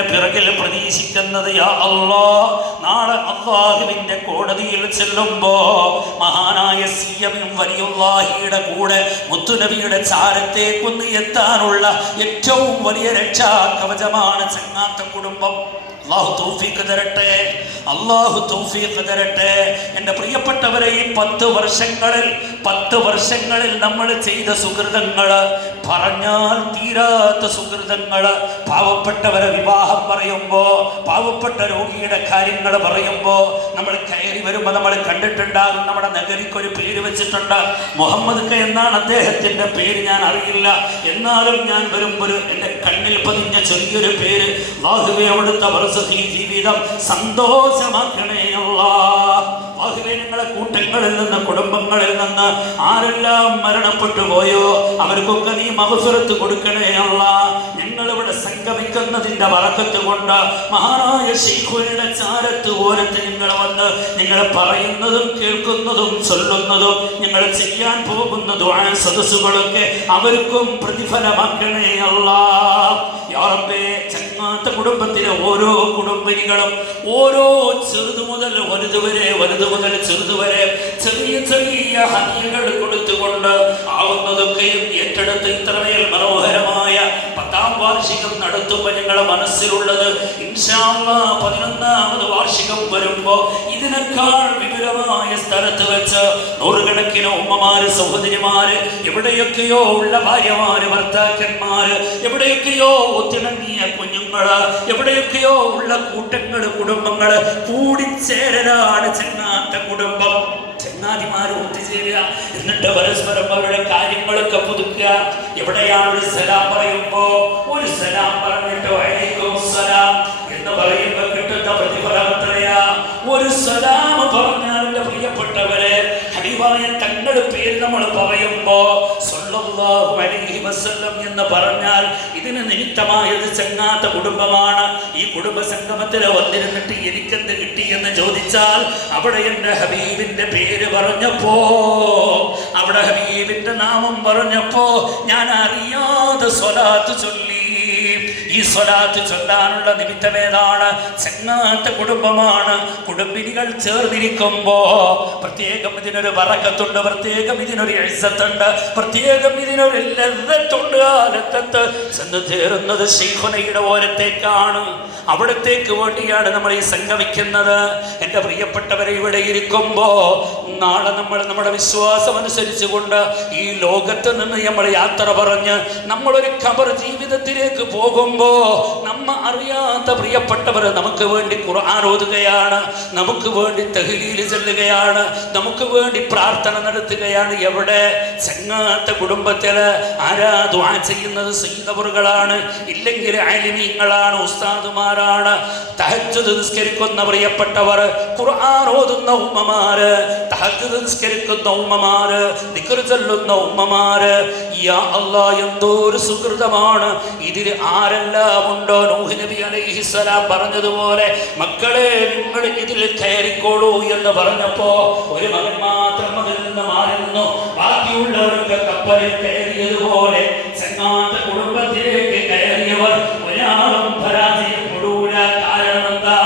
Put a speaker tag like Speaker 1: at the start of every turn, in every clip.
Speaker 1: പിറകിൽ പ്രതീക്ഷിക്കുന്നത് യാ അല്ലാ നാളെ അള്ളാഹുവിന്റെ കോടതിയിൽ ചെല്ലുമ്പോ മഹാനായ സിയമിൻ വലിയുള്ളാഹിയുടെ കൂടെ മുത്തുനബിയുടെ ചാരത്തേക്കൊന്ന് എത്താനുള്ള ഏറ്റവും വലിയ രക്ഷാ കവചമാണ് ചങ്ങാത്ത കുടുംബം. അള്ളാഹു തൗഫീഖ് തരട്ടെ അള്ളാഹു തൗഫീഖ് തരട്ടെ. എന്റെ പ്രിയപ്പെട്ടവരെ ഈ പത്ത് വർഷങ്ങളിൽ പത്ത് വർഷങ്ങളിൽ നമ്മൾ ചെയ്ത സുഹൃതങ്ങൾ പറഞ്ഞാൽ തീരാത്ത സുഹൃതങ്ങൾ പാവപ്പെട്ടവരെ വിവാഹം പറയുമ്പോ പാവപ്പെട്ട രോഗിയുടെ കാര്യങ്ങൾ പറയുമ്പോ നമ്മൾ കയറി വരുമ്പോൾ നമ്മൾ കണ്ടിട്ടുണ്ടാകും. നമ്മുടെ നഗരിക്കൊരു പേര് വെച്ചിട്ടുണ്ട്. മുഹമ്മദ് ക എന്നാണ് അദ്ദേഹത്തിന്റെ പേര് ഞാൻ അറിയില്ല. എന്നാലും ഞാൻ വരുമ്പോൾ എന്റെ കണ്ണിൽ പതിഞ്ഞ ചെറിയൊരു പേര് വാഹുവെ അവിടുത്തെ വർഷത്തിൽ ജീവിതം സന്തോഷമാക്കണേ അല്ലാ. നിങ്ങളെ കൂട്ടങ്ങളിൽ നിന്ന് കുടുംബങ്ങളിൽ നിന്ന് ആരെല്ലാം മരണപ്പെട്ടു പോയോ? അവർക്കൊക്കെ നീ മഹസുരത്ത് കൊടുക്കണേ അല്ല ഞങ്ങൾ ഇവിടെ വളക്കത്ത് കൊണ്ട് മഹാനായ ശൈഖുയുടെ ചാരത്ത് ഓരത്ത് നിങ്ങൾ വന്ന് നിങ്ങൾ പറയുന്നതും കേൾക്കുന്നതും ചൊല്ലുന്നതും നിങ്ങൾ ചെയ്യാൻ പോകുന്നതുമായ ആ സദസ്സുകളൊക്കെ അവർക്കും പ്രതിഫലമാക്കണേ അല്ല. ചങ്ങാത്ത കുടുംബത്തിലെ ഓരോ കുടുംബിനികളും ഓരോ ചെറുതു മുതൽ വലുത് വരെ വലുത് മുതൽ ചെറുത് വരെ ചെറിയ ചെറിയ ഹനികൾ കൊടുത്തുകൊണ്ട് ആവുന്നതൊക്കെയും ഏറ്റെടുത്ത് ഇത്രമേൽ മനോഹരമായ വാർഷികം നടത്തുമ്പോൾ ഞങ്ങളുടെ മനസ്സിലുള്ളത് പതിനൊന്നാമത് വാർഷികം വരുമ്പോ ഇതിനേക്കാൾ വിപുലമായ സ്ഥലത്ത് വെച്ച് നൂറുകണക്കിന് ഉമ്മമാര് സഹോദരിമാര് എവിടെയൊക്കെയോ ഉള്ള ഭാര്യമാര് ഭർത്താക്കന്മാര് എവിടെയൊക്കെയോ ഒത്തിണങ്ങിയ കുഞ്ഞുങ്ങൾ എവിടെയൊക്കെയോ ഉള്ള കൂട്ടങ്ങൾ കുടുംബങ്ങൾ കൂടിച്ചേരലാണ് ചെങ്ങാത്ത കുടുംബം. ചങ്ങാതിമാർ ഒത്തുചേരുക. എന്നിട്ട് പരസ്പരം അവരുടെ കാര്യങ്ങളൊക്കെ പുതുക്കുക. എവിടെയാണ് ഒരു സലാം പറയുമ്പോ ഒരു സലാം പറഞ്ഞിട്ട് വഴക്കും സലാം എന്ന് പറയുമ്പോ കിട്ടുന്ന പ്രതിഫലം ഒരു സലാം പ്രിയപ്പെട്ടവരെ ഹബീബായ തങ്ങളുടെ പേര് നമ്മൾ പറയുമ്പോ എന്ന് പറഞ്ഞാൽ ഇതിന് നിമിത്തമായത് ചങ്ങാത്ത കുടുംബമാണ്. ഈ കുടുംബ സംഗമത്തിൽ വന്നിരുന്നിട്ട് എനിക്കെന്ത് കിട്ടി എന്ന് ചോദിച്ചാൽ അവിടെ എന്റെ ഹബീബിന്റെ പേര് പറഞ്ഞപ്പോ അവിടെ ഹബീബിന്റെ നാമം പറഞ്ഞപ്പോ ഞാൻ അറിയാതെ സ്വലാത്ത് ചൊല്ലി ഈ സ്വലാത്ത് ചൊല്ലാനുള്ള നിമിത്തമേതാണ് ചെങ്ങാത്ത കുടുംബമാണ്. കുടുംബിനികൾ ചേർന്നിരിക്കുമ്പോ പ്രത്യേകം ഇതിനൊരു വറക്കത്തുണ്ട് പ്രത്യേകം ഇതിനൊരു എഴുസത്തുണ്ട് പ്രത്യേകം ഇതിനൊരു ലദ്ദത്തുണ്ട് ആ ലത്തത്ത് ചെന്ന് ചേരുന്നത് ശൈഖുനയുടെ ഓരത്തേക്കാണ്. അവിടത്തേക്ക് വേണ്ടിയാണ് നമ്മൾ ഈ സംഗമിക്കുന്നത് എന്റെ പ്രിയപ്പെട്ടവരെ ഇവിടെ ഇരിക്കുമ്പോ നാളെ നമ്മൾ നമ്മുടെ വിശ്വാസം അനുസരിച്ചുകൊണ്ട് ഈ ലോകത്ത് നിന്ന് നമ്മൾ യാത്ര പറഞ്ഞ് നമ്മളൊരു ഖബർ ജീവിതത്തിലേക്ക് പോകുമ്പോ നമ്മ അറിയാത്ത പ്രിയപ്പെട്ടവർ നമുക്ക് വേണ്ടി ഖുർആൻ ഓതുകയാണ് നമുക്ക് വേണ്ടി തഹ്ലീൽ ചെല്ലുകയാണ് നമുക്ക് വേണ്ടി പ്രാർത്ഥന നടത്തുകയാണ്. എവിടെ? ചെങ്ങാത്ത കുടുംബത്തിൽ ആരാ ദുആ ചെയ്യുന്നത്? സയ്യിദവറുകളാണ് ഇല്ലെങ്കിൽ അലിമീങ്ങളാണ് ഉസ്താദുമാരാണ്. തഹജ്ജുദ് നിസ്കരിക്കുന്ന പ്രിയപ്പെട്ടവർ ഖുർആൻ ഓതുന്ന ഉമ്മമാര് തഹജ്ജുദ് നിസ്കരിക്കുന്ന ഉമ്മമാര് ദിക്ർ ചൊല്ലുന്ന ഉമ്മമാര് യാ അല്ലാ എന്തോരു സുഹൃതമാണ്. ഇതിൽ ആരെല്ലാം ഉണ്ടോ? നൂഹ് നബി അലൈഹിസ്സലാം പറഞ്ഞതുപോലെ മക്കളെ നിങ്ങൾ ഇതിൽ കയറിക്കോളൂ എന്ന് പറഞ്ഞപ്പോ ഒരു മകൻ മാത്രം അതിൽ നിന്ന് മാറുന്നു. ബാക്കിയുള്ളവർക്ക് കപ്പലിൽ കയറിയതുപോലെ ചെങ്ങാത്ത കുടുംബത്തിലേക്ക് കയറിയവർ ഒരാളും പരാജയപ്പെടൂല. കാരണം എന്താ?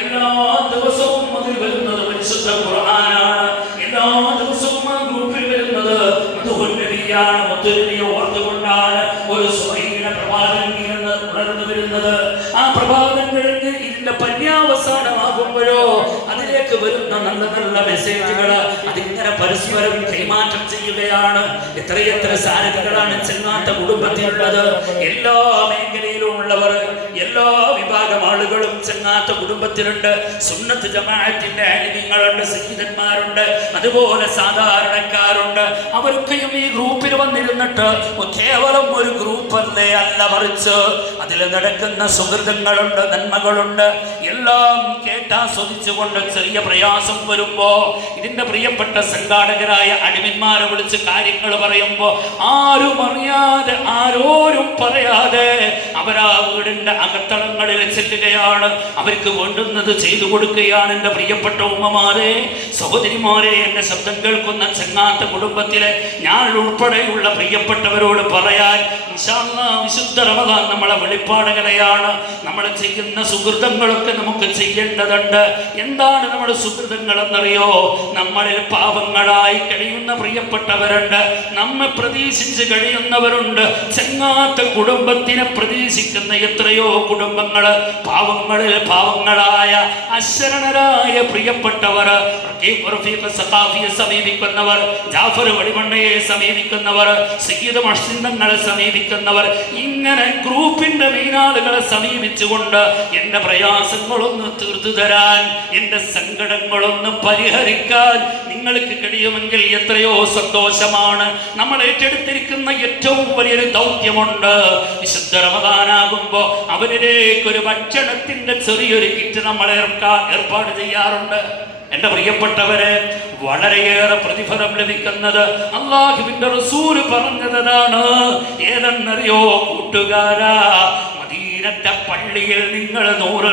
Speaker 1: എല്ലാ ദിവസവും അതിൽ വരുന്നത് പരിശുദ്ധ ഖുർആനാണ്. എല്ലാ ദിവസവും ഗ്രൂപ്പിൽ വരുന്നത് മധുഹുന്നബിയാണ് മുത്തുനബിയെ വരുന്നത്. ആ പ്രഭാതം കഴിഞ്ഞ് ഇതിന്റെ പര്യാവസാനമാകുമ്പോഴോ അതിലേക്ക് വരുന്ന നല്ല നല്ല മെസ്സേജുകൾ അതിങ്ങനെ പരസ്പരം കൈമാറ്റം ചെയ്യുകയാണ്. എത്രയെത്ര സാരഥികളാണ് ചെങ്ങാത്ത കുടുംബത്തിലുള്ളത്. എല്ലാ മേഖലയിലും ഉള്ളവർ എല്ലാ വിഭാഗം ആളുകളും ചെങ്ങാത്ത കുടുംബത്തിലുണ്ട്. സുന്നത്ത് ജമാഅത്തിന്റെ അലിമിങ്ങളുണ്ട് സഹിതന്മാരുണ്ട് അതുപോലെ സാധാരണക്കാരുണ്ട്. അവരൊക്കെയും ഈ ഗ്രൂപ്പിൽ വന്നിരുന്നിട്ട് കേവലം ഒരു ഗ്രൂപ്പ് അല്ലേ അല്ല മറിച്ച്. അതിൽ നടക്കുന്ന സുഹൃതങ്ങളുണ്ട് നന്മകളുണ്ട്. എല്ലാം കേട്ടാസ്വദിച്ചുകൊണ്ട് ചെറിയ പ്രയാസം വരുമ്പോ ഇതിന്റെ പ്രിയപ്പെട്ട സംഘാടകരായ അടിമന്മാരെ വിളിച്ച് കാര്യങ്ങൾ പറയുമ്പോ ആരും അറിയാതെ ആരോരും പറയാതെ അവരാ വീടിന്റെ അകത്തളങ്ങളിൽ ചെല്ലുകയാണ് അവർക്ക് വേണ്ടുന്നത് ചെയ്തു കൊടുക്കുകയാണ് എന്റെ പ്രിയപ്പെട്ട ഉമ്മമാരെ സഹോദരിമാരെ എന്റെ ശബ്ദം കേൾക്കുന്ന ചെങ്ങാത്ത കുടുംബത്തിലെ ഞാൻ ഉൾപ്പെടെയുള്ള പ്രിയപ്പെട്ടവരോട് പറയാൻ വിശുദ്ധ റമദാൻ നമ്മളെ വെളിപ്പാടുകളെയാണ് നമ്മൾ ചെയ്യുന്ന സുഹൃതങ്ങളൊക്കെ നമുക്ക് ചെയ്യേണ്ടതുണ്ട്. എന്താണ് നമ്മുടെ സുഹൃതങ്ങൾ എന്നറിയോ നമ്മളിൽ പാപങ്ങളായി കഴിയുന്ന പ്രിയപ്പെട്ടവരുണ്ട്. നമ്മെ പ്രതീക്ഷിച്ച് കഴിയുന്നവരുണ്ട്. ചെങ്ങാത്ത കുടുംബത്തിനെ പ്രതീക്ഷിക്കുന്ന എത്രയോ കുടുംബങ്ങൾ പാവങ്ങളിൽ പാവങ്ങളായ അശരണരായ പ്രിയപ്പെട്ടവർ സമീപിക്കുന്നവർ ജാഫർ വടിമണ്ണയെ സമീപിക്കുന്നവർ സയ്യിദ് മഷിന്ദങ്ങളെ സമീപിക്കുന്നവർ ഇങ്ങനെ ഗ്രൂപ്പിന്റെ മീനാളുകളെ സമീപിച്ചുകൊണ്ട് എന്റെ പ്രയാസങ്ങളൊന്ന് തീർത്തു തരാൻ എന്റെ സങ്കടങ്ങളൊന്ന് പരിഹരിക്കാൻ നിങ്ങൾക്ക് കഴിയുമെങ്കിൽ എത്രയോ സന്തോഷമാണ്. നമ്മൾ ഏറ്റെടുത്തിരിക്കുന്ന ഏറ്റവും വലിയൊരു ദൗത്യമുണ്ട്. വിശുദ്ധ റമദാനാകുമ്പോ അവരിലേക്ക് ഒരു ഭക്ഷണത്തിന്റെ ചെറിയൊരു കിറ്റ് നമ്മൾ ഏർപ്പാട് ചെയ്യാറുണ്ട്. എന്റെ പ്രിയപ്പെട്ടവരെ വളരെയേറെ പ്രതിഫലം ലഭിക്കുന്നത് അള്ളാഹുവിന്റെ റസൂൽ പറഞ്ഞതാണ് ഏതെന്നറിയോ കൂട്ടുകാരാ മദീനത്തെ പള്ളിയിൽ നിങ്ങൾ നൂറ്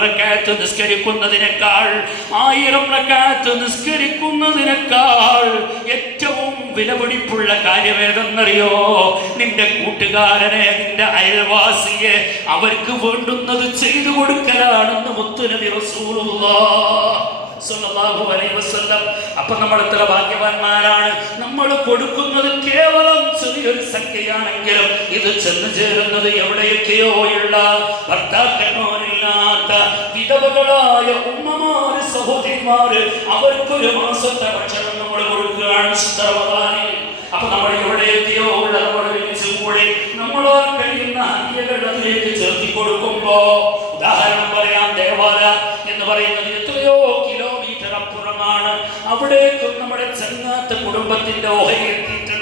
Speaker 1: നിസ്കരിക്കുന്നതിനേക്കാൾ ആയിരം റക്കാത്ത് നിസ്കരിക്കുന്നതിനേക്കാൾ ഏറ്റവും വിലപിടിപ്പുള്ള കാര്യമേതെന്നറിയോ? നിന്റെ കൂട്ടുകാരനെ നിന്റെ അയൽവാസിയെ അവർക്ക് വേണ്ടുന്നത് ചെയ്തു കൊടുക്കലാണെന്ന് മുത്തുനബി വസല്ലം അപ്പൊ നമ്മൾ എത്ര ഭാഗ്യവാന്മാരാണ് നമ്മൾ കൊടുക്കുന്നത് കേവലം ചെറിയൊരു സംഖ്യയാണെങ്കിലും ഇത് ചെന്ന് ചേരുന്നത് എവിടെയൊക്കെയോ ഉള്ള ഭർത്താക്കന്മാരില്ലാത്ത വിധവകളായ ഉമ്മമാര് സഹോദരിമാര് അവർക്കൊരു മാസത്തെ ഭക്ഷണം നമ്മൾ കൊടുക്കുകയാണ്. അപ്പൊ നമ്മൾ എവിടെയൊക്കെയോ ഉള്ള നമ്മൾ കൂടി നമ്മളാൽ കഴിയുന്ന അതിലേക്ക് ചേർത്തി കൊടുക്കുമ്പോ അവിടേക്കും നമ്മുടെ ചങ്ങാത്ത കുടുംബത്തിന്റെ ഓഹരി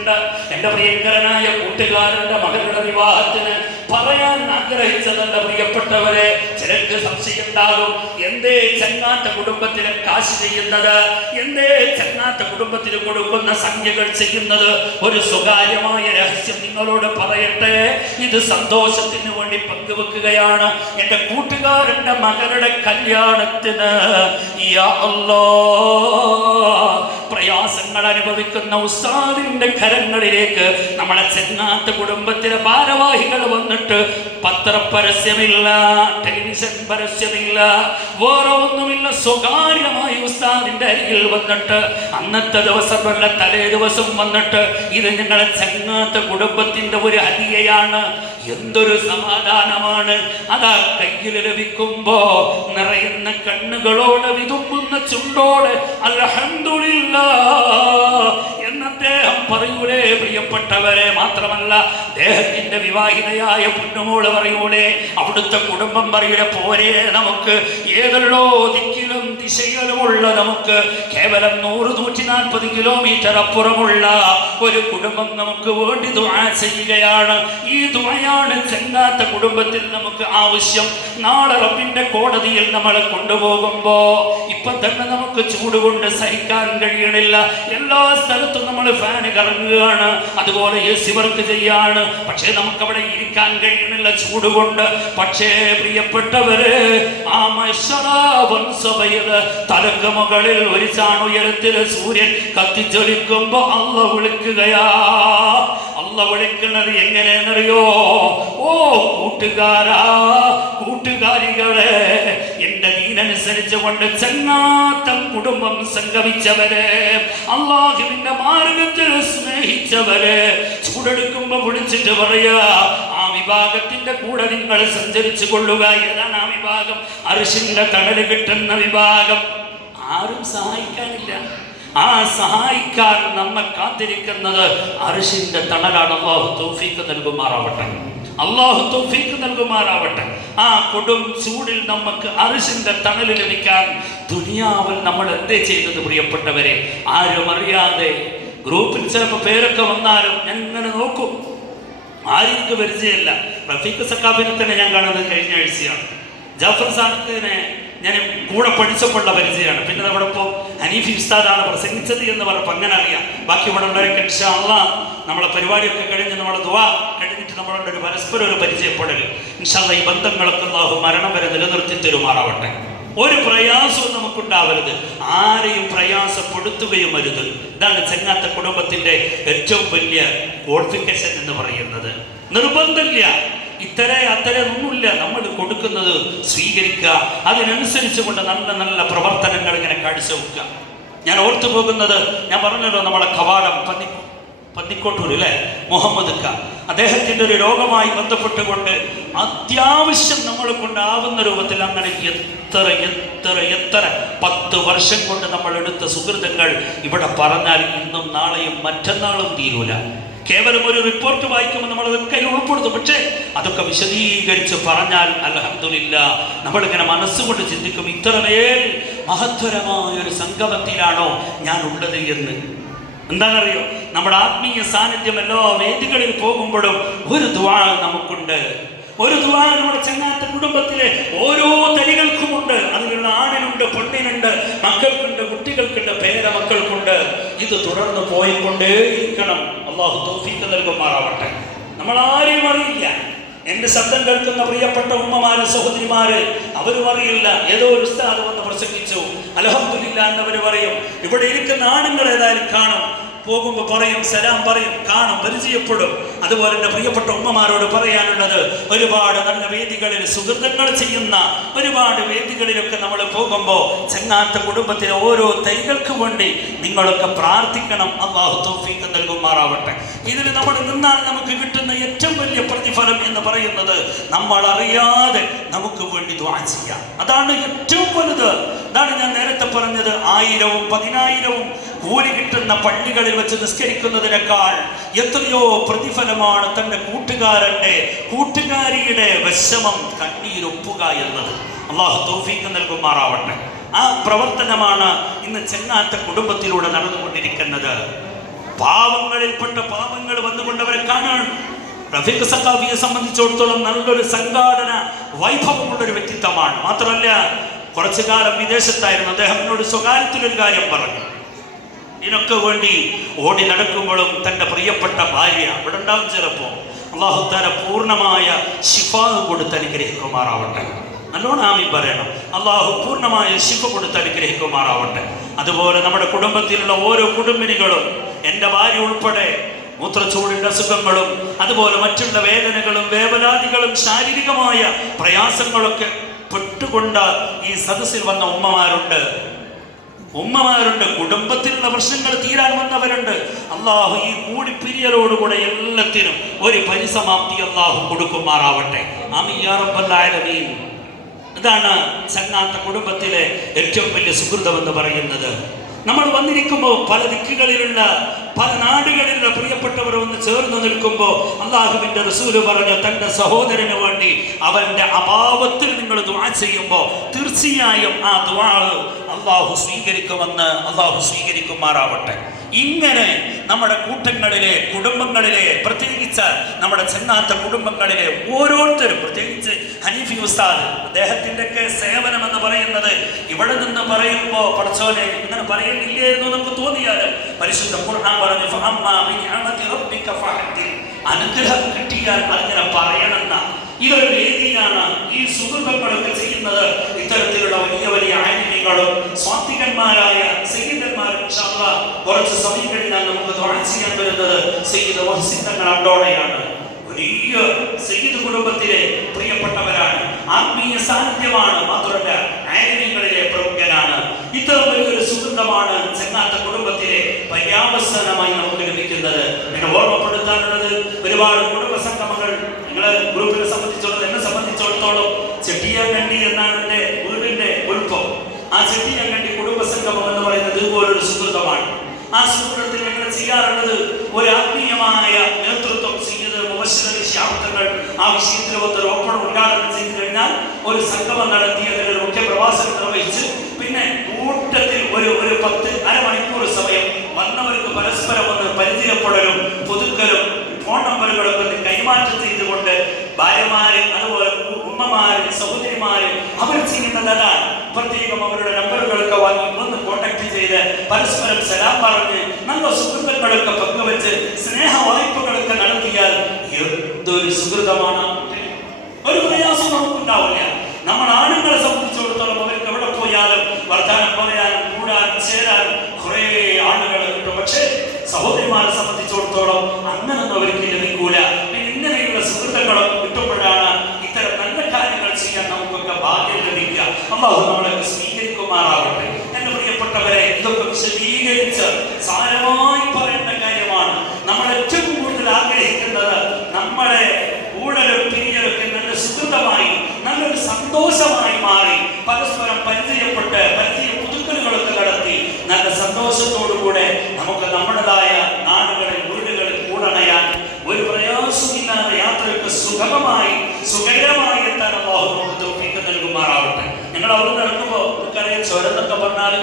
Speaker 1: എത്തിയിട്ടുണ്ട് എന്റെ പ്രിയങ്കരനായ കൂട്ടുകാരന്റെ മകളുടെ വിവാഹത്തിന് പറയാൻ ആഗ്രഹിച്ചത് എന്റെ പ്രിയപ്പെട്ടവരെ ചിലർക്ക് സംശയമുണ്ടാകും. എന്തേ ചെങ്ങാത്ത കുടുംബത്തിന് കാശ് ചെയ്യുന്നത്? എന്തേ ചെങ്ങാത്ത കുടുംബത്തിന് കൊടുക്കുന്ന സംഖ്യകൾ ചെയ്യുന്നത്? ഒരു സ്വകാര്യമായ രഹസ്യം നിങ്ങളോട് പറയട്ടെ. ഇത് സന്തോഷത്തിന് വേണ്ടി പങ്കുവെക്കുകയാണ് എന്റെ കൂട്ടുകാരന്റെ മകളുടെ കല്യാണത്തിന്. യാ അല്ലാ. പ്രയാസങ്ങൾ അനുഭവിക്കുന്ന ഉസ്താദിന്റെ കരങ്ങളിലേക്ക് നമ്മളെ ചെങ്ങാത്ത കുടുംബത്തിലെ ഭാരവാഹികൾ വന്നിട്ട് പത്രപരസ്യമില്ല ടെലിവിഷൻ പരസ്യമില്ല വേറെ ഒന്നുമില്ല സ്വകാര്യമായി ഉസ്താദിന്റെ അരികിൽ വന്നിട്ട് അന്നത്തെ ദിവസം വല്ല തലേ ദിവസം വന്നിട്ട് ഇത് ഞങ്ങളെ ചെങ്ങാത്ത കുടുംബത്തിന്റെ ഒരു ഹരിയയാണ് എന്തൊരു സമാധാനമാണ് അതാ കയ്യിൽ ലഭിക്കുമ്പോ നിറയുന്ന കണ്ണുകളോട് വിതുമ്പുന്ന ചുണ്ടോട് അൽഹംദുലില്ലാ എന്ന് അദ്ദേഹം പറയൂലേ പ്രിയപ്പെട്ടവരെ മാത്രമല്ല ദേഹത്തിന്റെ വിവാഹിതയായ പുണ്ണുമോൾ പറയൂലേ അവിടുത്തെ കുടുംബം പറയൂലെ പോരെ നമുക്ക് ഏതല്ലോ ദിക്കിലും ദിശയിലുമുള്ള നമുക്ക് കേവലം നൂറ് നൂറ്റി നാൽപ്പത് കിലോമീറ്റർ അപ്പുറമുള്ള ഒരു കുടുംബം നമുക്ക് വേണ്ടി ദുആ ചെയ്യുകയാണ്. ഈ ദുആയാണ് ചെങ്ങാത്ത കുടുംബത്തിൽ നമുക്ക് ആവശ്യം. നാളെ റബ്ബിന്റെ കോടതിയിൽ നമ്മളെ കൊണ്ടുപോകുമ്പോ ഇപ്പൊ തന്നെ നമുക്ക് ചൂട് കൊണ്ട് സഹിക്കാൻ കഴിയണില്ല. എല്ലാ സ്ഥലത്തും നമ്മൾ ഫാന് കറങ്ങുകയാണ്. അതുപോലെ എ സി വർക്ക് ചെയ്യാണ്. പക്ഷേ നമുക്ക് അവിടെ ഇരിക്കാൻ കഴിയണില്ല ചൂട് കൊണ്ട് പക്ഷേ പ്രിയപ്പെട്ടവര് ആ മനുഷ്യരാവൻസഭയിൽ തലക്ക് മുകളിൽ ഒരു ചാണുയരത്തിൽ സൂര്യൻ കത്തിച്ചൊലിക്കുമ്പോ അള്ള വിളിക്കുകയാ. അള്ള വിളിക്കുന്നത് എങ്ങനെയെന്നറിയോ? ഓ കൂട്ടുകാരാ കൂട്ടുകാരികളെ എന്റെ ദീനനുസരിച്ച് കൊണ്ട് ചെങ്ങാത്തം കുടുംബം സംഗമിച്ചവരെ അള്ളാഹുവിന്റെ മാർഗത്തിൽ സ്നേഹിച്ചവരെ ചൂടെടുക്കുമ്പോ വിളിച്ചിട്ട് പറയാ വിഭാഗത്തിന്റെ കൂടെ നിങ്ങൾ സഞ്ചരിച്ചു കൊള്ളുക. ഏതാണ് ആ വിഭാഗം? അരിശിന്റെ തണൽ കിട്ടുന്ന വിഭാഗം. ആരും സഹായിക്കാനില്ല. ആ സഹായിക്കാൻ നമ്മെ കാത്തിരിക്കുന്നത് അറിഷിന്റെ തണലാണ്. അള്ളാഹു തൗഫീക്ക് നൽകുമാറാവട്ടെ. അള്ളാഹു തൗഫീക്ക് നൽകുമാറാവട്ടെ. ആ കൊടും ചൂടിൽ നമുക്ക് അറിശിന്റെ തണൽ ലഭിക്കാൻ ദുനിയാവിൽ നമ്മൾ എന്തേ ചെയ്തത് പ്രിയപ്പെട്ടവരെ? ആരും അറിയാതെ ഗ്രൂപ്പിൽ ചിലപ്പോൾ പേരൊക്കെ വന്നാലും എങ്ങനെ നോക്കും? ആർക്ക് പരിചയമല്ല. റഫീഖ് സക്കാബിനെ തന്നെ ഞാൻ കാണുന്നത് കഴിഞ്ഞ ആഴ്ചയാണ്. ജാഫർ സാഹിബിനെ ഞാൻ കൂടെ പഠിച്ചപ്പോഴുള്ള പരിചയമാണ്. പിന്നെ നമ്മുടെ ഇപ്പോൾ ഹനീഫ് ഉസ്താദാണ് പ്രസംഗിച്ചത് എന്ന് പറഞ്ഞപ്പോൾ അങ്ങനെ അറിയാം. ബാക്കി ഇവിടെ ഉള്ളവരൊക്കെ ഇൻഷാ അള്ളാ നമ്മളെ പരിപാടിയൊക്കെ കഴിഞ്ഞ് നമ്മുടെ ദുവാ കഴിഞ്ഞിട്ട് നമ്മളുടെ ഒരു പരസ്പരം ഒരു പരിചയപ്പെടൽ ഇൻഷാല്ല ഈ ബന്ധങ്ങളൊക്കെ അള്ളാഹു മരണം വരെ നിലനിർത്തി തരുമാറാവട്ടെ. ഒരു പ്രയാസവും നമുക്കുണ്ടാവരുത്. ആരെയും പ്രയാസപ്പെടുത്തുകയും അരുത്. ഇതാണ് ചെങ്ങാത്ത കുടുംബത്തിന്റെ ഏറ്റവും വലിയ ക്വാളിഫിക്കേഷൻ എന്ന് പറയുന്നത്. നിർബന്ധമില്ല. ഇത്തര ഒന്നുമില്ല നമ്മൾ കൊടുക്കുന്നത് സ്വീകരിക്കുക. അതിനനുസരിച്ച് കൊണ്ട് നല്ല നല്ല പ്രവർത്തനങ്ങൾ ഇങ്ങനെ കാഴ്ചവെക്കുക. ഞാൻ ഓർത്തു പോകുന്നത് ഞാൻ പറഞ്ഞല്ലോ നമ്മളെ കവാടം പന്നി പന്നിക്കോട്ടൂർ അല്ലേ? മുഹമ്മദ് ഖാൻ. അദ്ദേഹത്തിന്റെ ഒരു രോഗമായി ബന്ധപ്പെട്ടുകൊണ്ട് അത്യാവശ്യം നമ്മൾ കൊണ്ടാവുന്ന രൂപത്തിൽ അങ്ങനെ എത്ര എത്ര എത്ര പത്ത് വർഷം കൊണ്ട് നമ്മൾ എടുത്ത സുഹൃത്തുക്കൾ ഇവിടെ പറഞ്ഞാൽ ഇന്നും നാളെയും മറ്റന്നാളും തീരൂല. കേവലം ഒരു റിപ്പോർട്ട് വായിക്കുമ്പോൾ നമ്മൾ അതൊക്കെ ഉൾപ്പെടുത്തും പക്ഷേ അതൊക്കെ വിശദീകരിച്ച് പറഞ്ഞാൽ അലഹമില്ല നമ്മളിങ്ങനെ മനസ്സുകൊണ്ട് ചിന്തിക്കും ഇത്രമേൽ മഹത്തരമായ ഒരു സംഗമത്തിലാണോ ഞാൻ ഉള്ളത് എന്ന്. എന്താണെന്നറിയോ? നമ്മുടെ ആത്മീയ സാന്നിധ്യം എല്ലാ വേദികളിൽ പോകുമ്പോഴും ഒരു ദ്വാ നമുക്കുണ്ട്. ഒരു ദ്വാ നമ്മുടെ ചെങ്ങാത്ത കുടുംബത്തിലെ ഓരോ തരികൾക്കുമുണ്ട് അതിലുള്ള ആണിനുണ്ട് പെണ്ണിനുണ്ട് മക്കൾക്കുണ്ട് കുട്ടികൾക്കുണ്ട് പേര മക്കൾക്കുണ്ട് ഇത് തുടർന്ന് പോയിക്കൊണ്ടേയിരിക്കണം. അള്ളാഹു തോഫീക്ക് നൽകുമാറാവട്ടെ. നമ്മൾ ആരെയും അറിയില്ല. എന്റെ ശബ്ദം കേൾക്കുന്ന പ്രിയപ്പെട്ട ഉമ്മമാരെ സഹോദരിമാര് അവരും അറിയില്ല. ഏതോ ഒരു സ്ഥാനം വന്ന് പ്രസംഗിച്ചു. അലഹമില്ല എന്നവര് പറയും ഇവിടെ ഇരിക്കുന്ന ആണുങ്ങൾ ഏതായാലും കാണും. പോകുമ്പോൾ പറയും സലാം പറയും കാണും പരിചയപ്പെടും. അതുപോലെ എന്റെ പ്രിയപ്പെട്ട ഉമ്മമാരോട് പറയാനുള്ളത് ഒരുപാട് നല്ല വേദികളിൽ സുഹൃത്തുക്കൾ ചെയ്യുന്ന ഒരുപാട് വേദികളിലൊക്കെ നമ്മൾ പോകുമ്പോൾ ചെങ്ങാത്ത കുടുംബത്തിലെ ഓരോ തൈകൾക്ക് വേണ്ടി നിങ്ങളൊക്കെ പ്രാർത്ഥിക്കണം. അള്ളാഹു തോഫീക്ക് നൽകുമാറാവട്ടെ. ഇതിൽ നമ്മൾ നിന്നാൽ നമുക്ക് കിട്ടുന്ന ഏറ്റവും വലിയ പ്രതിഫലം എന്ന് പറയുന്നത് നമ്മൾ അറിയാതെ നമുക്ക് വേണ്ടി ദ്വാ ചെയ്യാം. അതാണ് ഏറ്റവും വലുത്. അതാണ് ഞാൻ നേരത്തെ പറഞ്ഞത് ആയിരവും പതിനായിരവും കൂലി കിട്ടുന്ന പള്ളികളിൽ വെച്ച് നിസ്കരിക്കുന്നതിനേക്കാൾ എത്രയോ പ്രതിഫലമാണ് തന്റെ കൂട്ടുകാരന്റെ കൂട്ടുകാരിയുടെ വിഷമം കണ്ണീരൊപ്പുക എന്നത്. അള്ളാഹു തൗഫീക്ക് നൽകുമാറാവട്ടെ. ആ പ്രവർത്തനമാണ് ഇന്ന് ചെങ്ങാത്ത കുടുംബത്തിലൂടെ നടന്നുകൊണ്ടിരിക്കുന്നത്. പാവങ്ങളിൽപ്പെട്ട പാവങ്ങൾ വന്നുകൊണ്ടവരെ കാണാൻ റഫീഖ് സഖാഫിയെ സംബന്ധിച്ചിടത്തോളം നല്ലൊരു സംഘാടന വൈഭവമുള്ളൊരു വ്യക്തിത്വമാണ്. മാത്രമല്ല കുറച്ചു കാലം വിദേശത്തായിരുന്നു. അദ്ദേഹം എന്നോട് സ്വകാര്യത്തിലൊരു കാര്യം പറഞ്ഞു. ഇതിനൊക്കെ വേണ്ടി ഓടി നടക്കുമ്പോഴും തന്റെ പ്രിയപ്പെട്ട ഭാര്യ ഇവിടെ ഉണ്ടാവും ചിലപ്പോൾ അള്ളാഹുത്താല പൂർണമായ ശിഫാ കൊടുത്ത് അനുഗ്രഹിക്കുമാറാവട്ടെ. നല്ലോണം ആമി പറയണം. അള്ളാഹു പൂർണമായ ശിഫ കൊടുത്ത് അനുഗ്രഹിക്കുമാറാവട്ടെ. അതുപോലെ നമ്മുടെ കുടുംബത്തിലുള്ള ഓരോ കുടുംബിനികളും എന്റെ ഭാര്യ ഉൾപ്പെടെ മൂത്രച്ചൂടിന്റെ അസുഖങ്ങളും അതുപോലെ മറ്റുള്ള വേദനകളും വേവലാതികളും ശാരീരികമായ പ്രയാസങ്ങളൊക്കെ പെട്ടുകൊണ്ട് ഈ സദസ്സിൽ വന്ന ഉമ്മമാരുണ്ട്. ഉമ്മമാരുണ്ട് കുടുംബത്തിലുള്ള പ്രശ്നങ്ങൾ തീരാൻ വന്നവരുണ്ട്. അള്ളാഹു ഈ കൂടിപ്പിരിയലോടുകൂടെ എല്ലാത്തിനും ഒരു പരിസമാപ്തി അള്ളാഹു കൊടുക്കുമാറാവട്ടെ അമിയാറബല്ലാലമീൻ ഇതാണ് ചങ്ങാത്ത കുടുംബത്തിലെ ഏറ്റവും വലിയ സുഹൃതം എന്ന് പറയുന്നത്. നമ്മൾ വന്നിരിക്കുമ്പോൾ പല ദിക്കുകളിലുള്ള പല നാടുകളിലുള്ള പ്രിയപ്പെട്ടവർ ഒന്ന് ചേർന്ന് നിൽക്കുമ്പോൾ അള്ളാഹുവിന്റെ റസൂൽ പറഞ്ഞ തന്റെ സഹോദരന് വേണ്ടി അവന്റെ അഭാവത്തിൽ നിങ്ങൾ ദ്വാ ചെയ്യുമ്പോൾ തീർച്ചയായും ആ ദ്വാ അള്ളാഹു സ്വീകരിക്കുമെന്ന് അള്ളാഹു സ്വീകരിക്കുമാറാവട്ടെ. ഇങ്ങനെ നമ്മുടെ കൂട്ടങ്ങളിലെ കുടുംബങ്ങളിലെ പ്രത്യേകിച്ച് നമ്മുടെ ചെന്നാത്ത കുടുംബങ്ങളിലെ ഓരോരുത്തരും പ്രത്യേകിച്ച് ഹനീഫി ഉസ്താദ് അദ്ദേഹത്തിന്റെ ഒക്കെ സേവനം എന്ന് പറയുന്നത് ഇവിടെ നിന്ന് പറയുമ്പോൾ പഠിച്ചോനെ ഇങ്ങനെ പറയുന്നില്ലായിരുന്നു നമുക്ക് തോന്നിയാലും പരിശുദ്ധ ഖുർആൻ പറഞ്ഞു. അനുഗ്രഹം കിട്ടിയാൽ അതിങ്ങനെ പറയണമെന്ന ഇതൊരു വേദിയാണ് ഈ സുഹൃത്തുക്കളൊക്കെ ചെയ്യുന്നത് ഇത്തരത്തിലുള്ള വലിയ വലിയ ആനിമികളും സ്വാത്വികന്മാരായ അല്ലാഹ് കുറച്ച് സമയം കഴിഞ്ഞാൽ നമുക്ക് ചെയ്യാൻ സയ്യിദ് വഹ്സിൻ തങ്ങൾ അണ്ടോടെയാണ് വലിയ സയ്യിദ് കുടുംബത്തിലെ പ്രിയപ്പെട്ടവരാണ്. ആത്മീയ സാന്നിധ്യമാണ് മാത്രമല്ല ആയിരങ്ങളിലെ പ്രമുഖനാണ്. ഇത്ര വലിയൊരു സുഹൃത്തമാണ് ചെങ്ങാത്ത കുടുംബത്തിലെ പര്യാവസാനമായി നമുക്ക് ലഭിക്കുന്നത്. എന്നെ ഓർമ്മപ്പെടുത്താനുള്ളത് ഒരുപാട് കുടുംബ സംഗമങ്ങൾ നിങ്ങളെ ഗ്രൂപ്പിനെ സംബന്ധിച്ചോളം എന്നെ സംബന്ധിച്ചിടത്തോളം ചെട്ടിയാങ്കണ്ടി എന്നാണ് എന്റെ ആ കുടുംബ സംഗമം എന്ന് പറയുന്നത് ഇതുപോലൊരു സുഹൃത്തമാണ് ആ സുഹൃത്തിൽ ഞങ്ങൾ ചെയ്യാറുള്ളത് ഒരു ആത്മീയമായ നേതൃത്വം ചെയ്ത് മുബശ്ശിറ ശാബ്ദങ്ങൾ ആ വിഷയത്തിൽ ഒന്ന് ഓപ്പൺ ഉദ്ഘാടനം ചെയ്തു കഴിഞ്ഞാൽ ഒരു സംഗമം നടത്തി അതിൽ മുഖ്യ പ്രവാസം നിർവഹിച്ച് പിന്നെ കൂട്ടത്തിൽ ഒരു ഒരു പത്ത് അരമണിക്കൂർ സമയം വന്നവർക്ക് പരസ്പരം ഒന്ന് പരിചയപ്പെടലും പുതുക്കലും ഫോൺ നമ്പറുകളൊക്കെ കൈമാറ്റം ചെയ്തുകൊണ്ട് ഭാര്യമാരെ അതുപോലെ ഉമ്മമാരെ സഹോദരിമാരെ അവർ ചെയ്യുന്നത് അതാണ്. പ്രത്യേകം അവരുടെ നമ്പറുകളൊക്കെ വാങ്ങി ഒന്ന് കോണ്ടാക്ട് ചെയ്ത് പരസ്പരം സലാം പറഞ്ഞ് നല്ല സുഹൃത്തുക്കളൊക്കെ പങ്കുവെച്ച് സ്നേഹ വായ്പകളൊക്കെ നടത്തിയാൽ എന്തൊരു സുഹൃതമാണ് ഒരു പ്രയാസം നമുക്കുണ്ടാവില്ല. നമ്മൾ ആണുങ്ങളെ സംബന്ധിച്ചിടത്തോളം അവർക്ക് എവിടെ പോയാലും വർത്താനം പറയാനും കൂടാനും ചേരാനും കുറേ ആളുകൾ കിട്ടും. പക്ഷേ സഹോദരിമാരെ സംബന്ധിച്ചിടത്തോളം അങ്ങനൊന്നും അവർക്ക് ലഭിക്കൂല. ഇങ്ങനെയുള്ള സുഹൃത്തുക്കളും കിട്ടുമ്പോഴാണ് ഇത്തരം നല്ല കാര്യങ്ങൾ ചെയ്യാൻ നമുക്കൊക്കെ ഭാഗ്യം ലഭിക്കുക. അള്ളാഹു നമ്മളെ സ്വീകരിക്കുമാറാവട്ടെ എന്റെ പ്രിയപ്പെട്ടവരെ ഇതൊക്കെ വിശദീകരിച്ച് സാരമായി പറയേണ്ട കാര്യമാണ്. നമ്മൾ ഏറ്റവും കൂടുതൽ ആഗ്രഹിക്കുന്നത് നമ്മളെ കൂടലും പിരിയലൊക്കെ നല്ല സുഹൃതമായി നല്ലൊരു സന്തോഷമായി മാറി പരസ്പരം പരിചയപ്പെട്ട് പരിചയ പുതുക്കലുകളൊക്കെ നടത്തി നല്ല സന്തോഷത്തോടുകൂടെ നമുക്ക് നമ്മുടേതായ നാടുകളിൽ വീടുകളിൽ കൂടണയാൻ ഒരു പ്രയാസമില്ലാതെ യാത്രയൊക്കെ സുഗമമായി സുഖകരമായി എത്താൻ അള്ളാഹു നമുക്ക് തൗഫീഖ് നൽകുമാറാവട്ടെ. ഞങ്ങൾ അവിടെ നടക്കുമ്പോൾ ചുരം എന്നൊക്കെ പറഞ്ഞാൽ